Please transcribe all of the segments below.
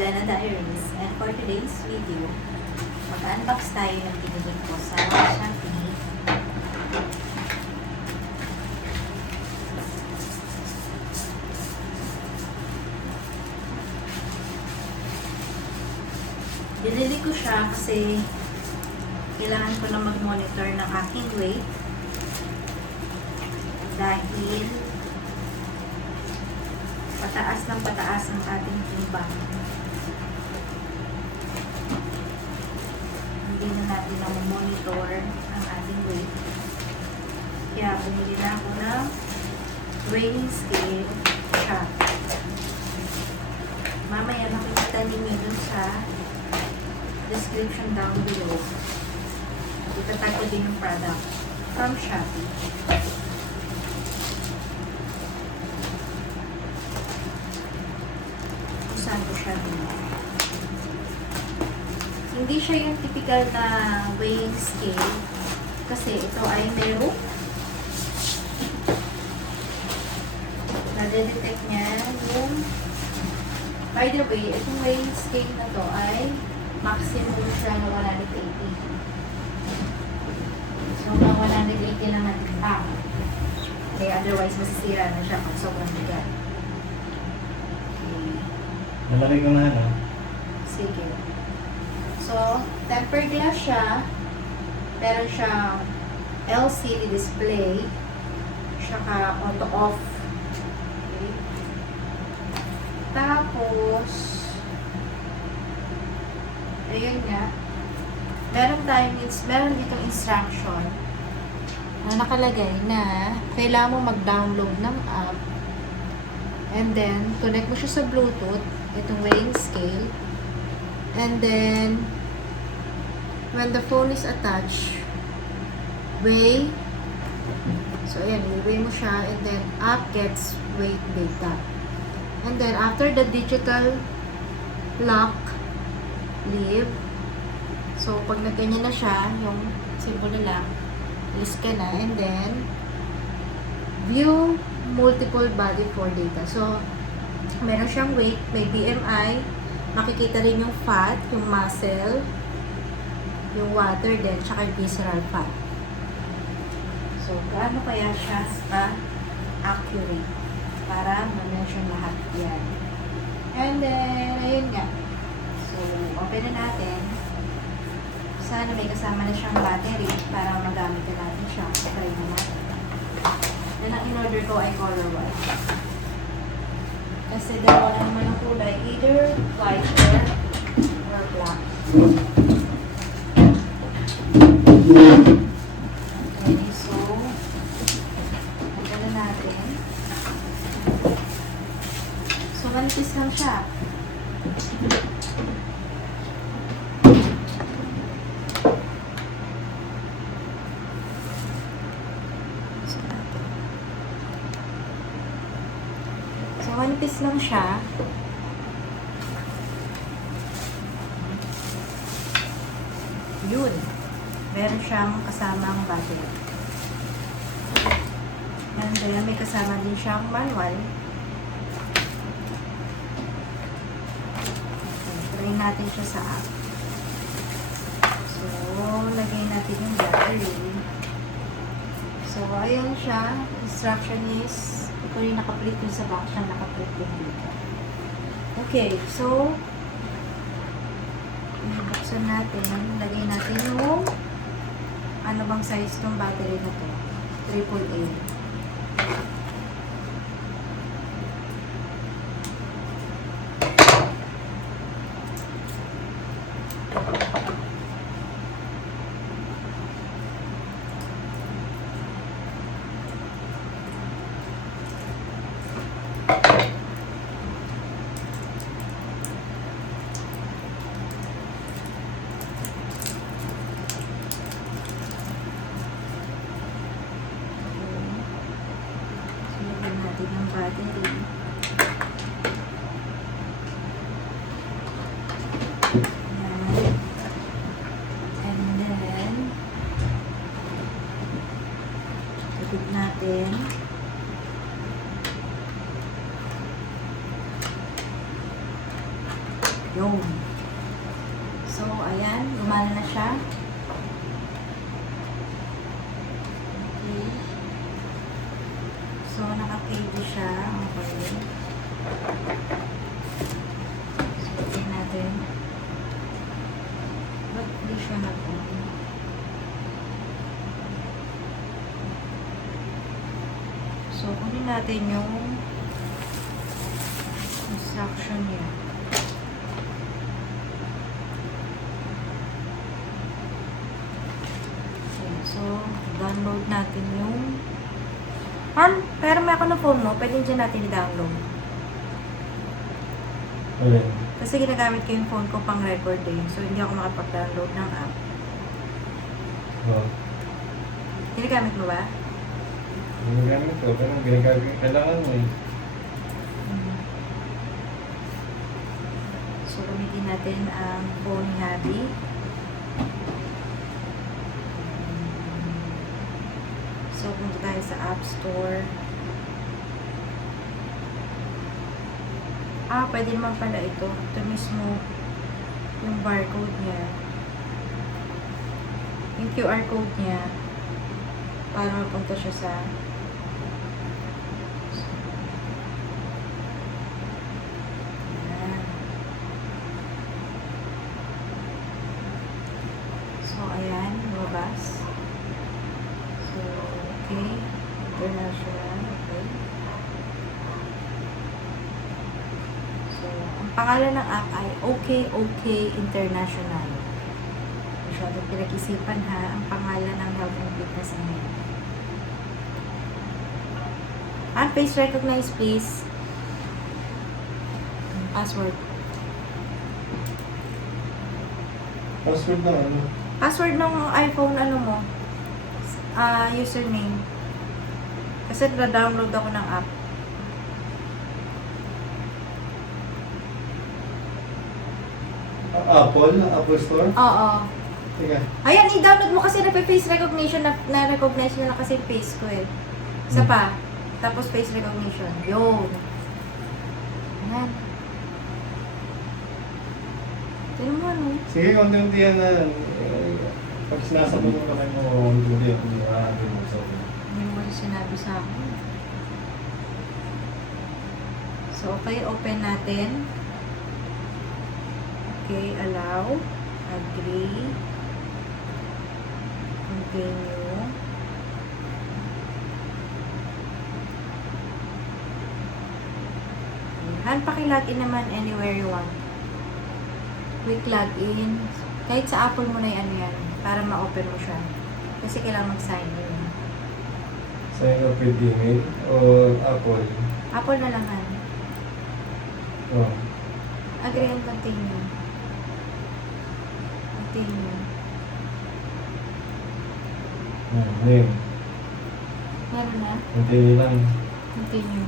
Lena Diaries, and for today's video, mag-unbox tayo ng binili ko sa Shopee. Binili ko siya kasi kailangan ko na mag-monitor ng aking weight dahil pataas ng pataas ang ating timbang. Hindi na natin na monitor ang ating weight. Kaya bumili na ako ng weighing scale siya. Mamaya nakikita ninyo dun sa description down below. Itatag ko din yung product from Shopee. Saan ko siya din? Hindi siya yung typical na weighing scale kasi ito ay merong nade-detect niya yung, by the way, itong weighing scale na to ay maximum siya na 180. So, na 180 lang natin pa. Kaya otherwise, masisira na siya pag sobrang bigat. Okay. Malamig naman, ha? Sige. So, tempered glass siya. Meron siyang LCD display. Saka auto-off. Okay. Tapos, ayun nga. Meron ditong instruction na nakalagay na kailangan mo mag-download ng app and then connect mo siya sa Bluetooth, itong weighing scale, and then when the phone is attached, weigh. So ayan, i-weigh mo siya and then app gets weight data. And then after the digital lock leave, so pag nagganyan na siya, yung symbol na lang, list ka na, and then view multiple body for data. So meron siyang weight, may BMI, makikita rin yung fat, yung muscle, yung water din, tsaka yung visceral fat. So gaano kaya siya accurate para ma-mention lahat yan. And then ayun nga, so open na natin. Sana may kasama na siyang battery para magamit na natin siya. Try na natin. Yan ang in-order ko ay color white. Kasi dalawa na naman ang kulay. Either white or black. Okay, so na natin. So, 1 piece lang siya. So, 1 piece lang siya. Yun. Meron siyang kasamang battery. And then, may kasama din siyang manual. Okay, try natin siya sa app. So, lagay natin yung battery. So, ayun siya. Instruction is ito yung nakaprint yung sa box siya, nakaprint yung dito. Okay, so buksan natin, lagay natin yung ano bang size ng battery na to, AAA. Yun. So, ayan. Gumana na siya. Okay. So, naka-KD siya. Okay. So, tignan natin. Ba't di siya nag-on? So, kunin natin yung instruction niya. Okay, so, download natin yung pero may ako na phone mo, pwede dyan natin i-download. Alin? Kasi ginagamit ko yung phone ko pang record eh. So, hindi ako makapag-download ng app. Oo. Ginagamit mo ba? Ginagamit ko, pero kailangan mo eh. So, gamitin natin ang phone ni Habi. So, punta tayo sa App Store. Pwede naman pala ito. Ito mismo yung barcode niya. Yung QR code niya. Para mapunta siya sa ayan. So, ayan. Lumabas. So, okay. International. Okay. So, ang pangalan ng app ay OK International. Masyadong pinag-isipan ha, ang pangalan ng health and fitness niya. And face recognize please. Password. Password na ano? Password ng iPhone ano mo? Username. Kasi na-download ako ng app. Apple Store? Oo. Teka. Ayan, i-download mo kasi na-face recognition na-recognize nyo na kasi yung face ko eh. Isa pa. Tapos face recognition. Yun. Ayan. Tignan mo ano. Sige, konti-unti yan na. Pag sinasabot mo pa kayo mo, konti-unti yan. Hindi mo kasi sinabi sa akin. So, okay, open natin. Okay, allow. Agree. Continue. Ayan, paki-login naman anywhere you want. Quick login. Kahit sa Apple mo na yan yan. Para ma-open mo siya. Kasi kailangan mag-sign in. Sign up with email o Apple? Apple na lang yan. Oh. Agree and continue. Continue. Name. Meron na? Continue lang. Continue.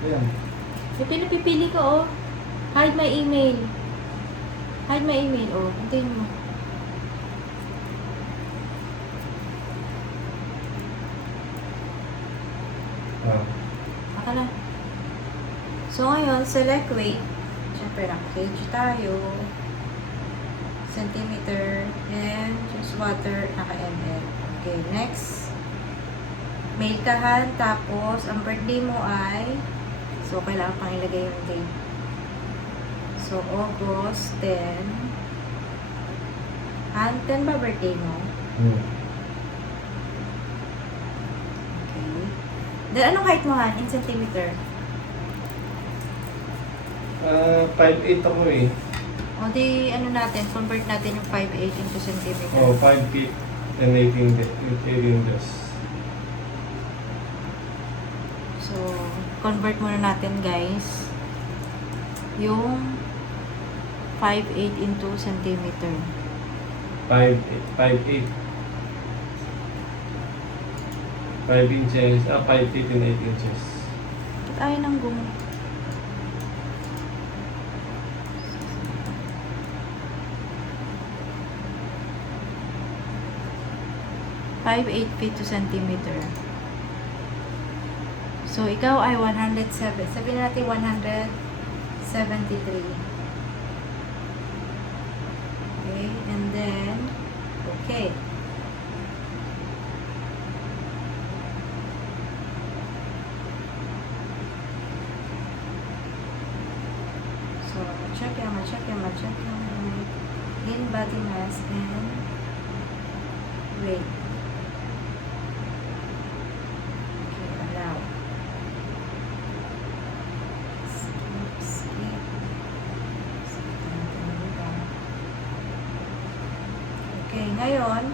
Yan. Yung pinapipili ko, oh. Hide my email. Hide my email, oh. Continue. Aka na. So, ngayon, select weight. Siyempre, naka-kg tayo. Centimeter. And just water, naka-ml. Okay, next. Mail kahan. Tapos, ang birthday mo ay, so, kailangan pang ilagay yung date. So, August 10. 10 ba birthday mo? Okay. Then, anong height mo, Han? In centimeter? 5'8" ako eh. O di, ano natin, convert natin yung 5'8 into centimeter. Oh, 5 feet and 18 inches. So, convert muna natin guys. Yung 5'8 into centimeter. 5'8". 5 inches, 5 feet and 8 inches. Ba't ayaw nang gumo? Five, 8 feet to centimeter. So, ikaw ay 107. Sabihin natin 107 73. Okay, and then, okay. So, check yan. In body mass and weight. Okay, allow. Skip. Okay, ngayon,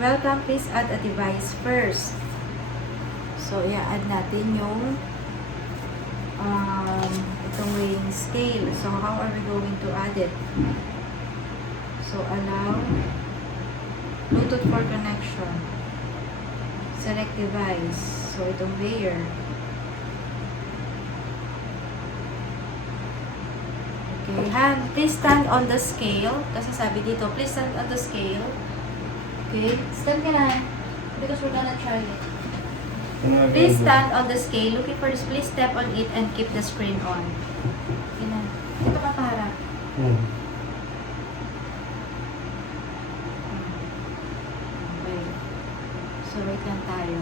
welcome, please add a device first. So, i-add natin yung itong weighing scale. So, how are we going to add it? So, allow Bluetooth for connection. Select device. So, itong layer. Okay, hand, please stand on the scale. Kasi sabi dito, please stand on the scale. Okay, stand ka na. Because we're gonna try it. Please stand on the scale. Looking for this. Please step on it and keep the screen on. Okay na. Ito ka para. Okay. So, wait lang tayo.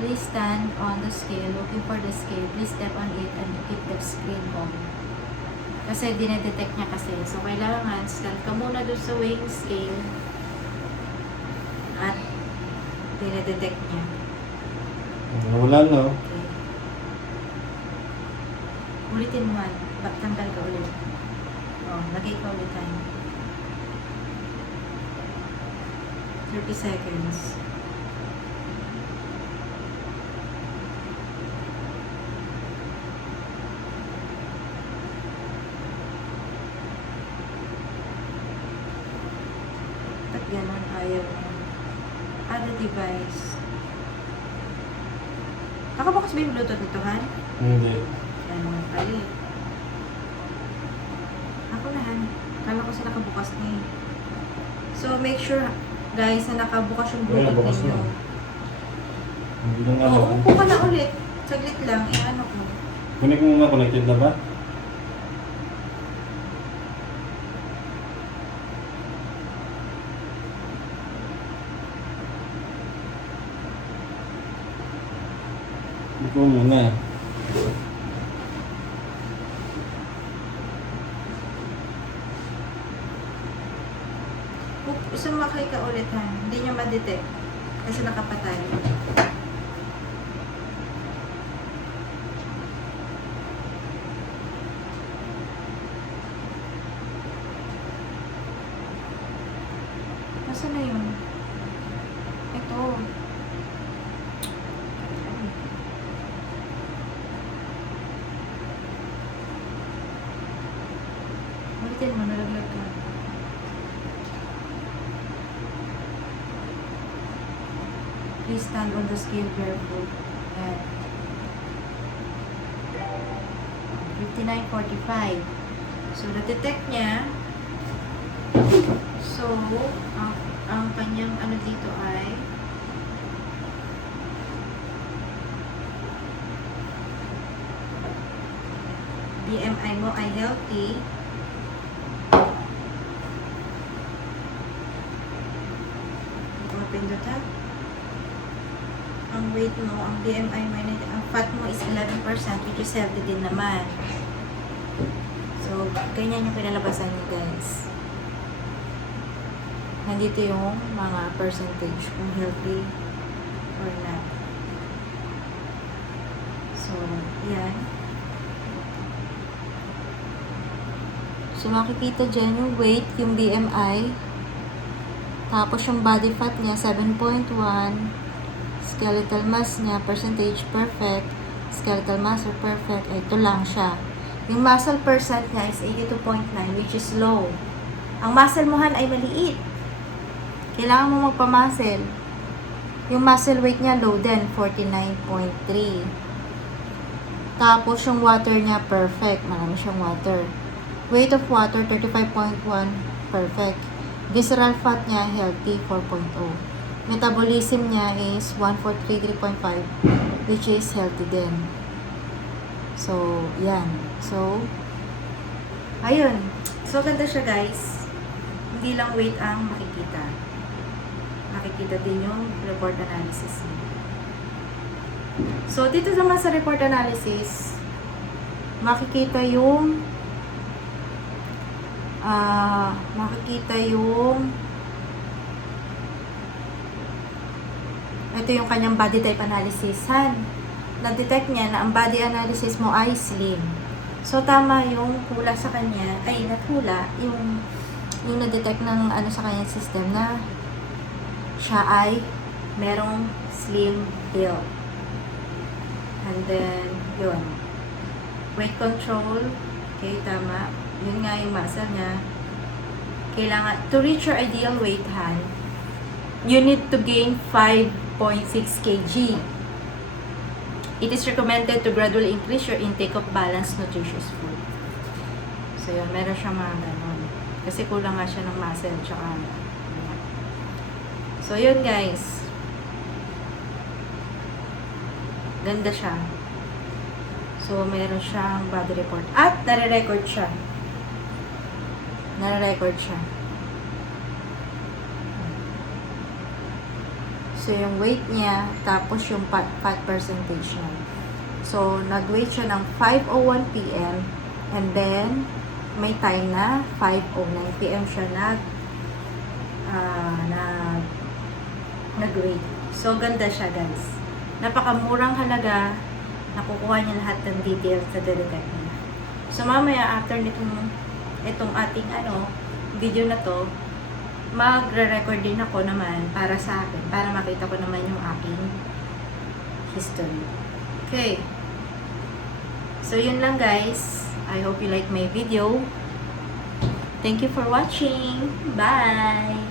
Please stand on the scale. Looking for the scale. Please step on it and keep the screen on. Kasi dinedetect niya kasi. So, kailangan stand ka muna doon sa weighing scale. At dinedetect niya. Wala na. Okay. Ulitin mo man. Tanggal ka ulit. Oh, lagay ka ulit tayo. 30 seconds. Ba't ganon ayaw mo? Add a device. Nakabukas ba yung Bluetooth nito, Han? Hindi. Ano, ali. Ako na, Han. Kala ko sa nakabukas na eh. So, make sure, guys, na nakabukas yung Bluetooth bukas ninyo. na. Hindi na nga. Oo, upo ka na ulit. Saglit lang, ano ko. Connect mo nga, connected na ba? Ito muna. Sumakay ka ulit, ha? Hindi nyo ma-detect. Kasi nakapatay. Nasaan na yun? Ito. Ulitin mo, nalaglag ka. Please stand on the scale barefoot. Ayan. 59.45. So, na-detect niya. So, ang kanyang ano dito ay BMI mo ay healthy. Pindot ha. Ang weight mo, ang BMI mo, ang fat mo is 11%, which is healthy din naman. So, ganyan yung pinalabasan niyo, guys. Nandito yung mga percentage kung healthy or not. So, yan. So, makikita dyan yung weight, yung BMI. Tapos, yung body fat niya, 7.1. Skeletal mass niya, percentage perfect. Skeletal mass or perfect. Ay, ito lang siya. Yung muscle percent niya is 82.9, which is low. Ang muscle mo han ay maliit. Kailangan mo magpa-muscle. Yung muscle weight niya low din, 49.3. Tapos, yung water niya perfect. Marami siyang water. Weight of water, 35.1. Perfect. Visceral fat niya, healthy, 4.0. metabolism niya is 1433.5, which is healthy din. So, yan. So, ayun. So, ganda siya, guys. Hindi lang weight ang makikita. Makikita din yung report analysis niya. So, dito naman sa report analysis, makikita yung ito yung kanyang body type analysis. Na-detect niya na ang body analysis mo ay slim. So, tama yung hula sa kanya, ay, naghula, yung na-detect ng sa kanyang system na siya ay merong slim build. And then, yun. Weight control, okay, tama. Yun nga yung muscle niya. Kailangan, to reach your ideal weight, you need to gain 5.6 kg. It is recommended to gradually increase your intake of balanced, nutritious food. So, yun, meron siyang mga ganun. Kasi kulang nga siya ng muscle, tsaka, so, yun, guys. Ganda siya. So, meron siyang body report. At, nare-record siya. So, yung weight niya, tapos yung fat percentage niya. So, nag-weight siya ng 5:01 p.m. And then, may time na 5:09 p.m. siya nag-weight. So, ganda siya, guys. Napakamurang halaga. Nakukuha niya lahat ng details sa detect niya. So, mamaya, after itong ating video na to, magre-record din ako naman para sa akin, para makita ko naman yung aking history. Okay. So, yun lang, guys. I hope you like my video. Thank you for watching. Bye!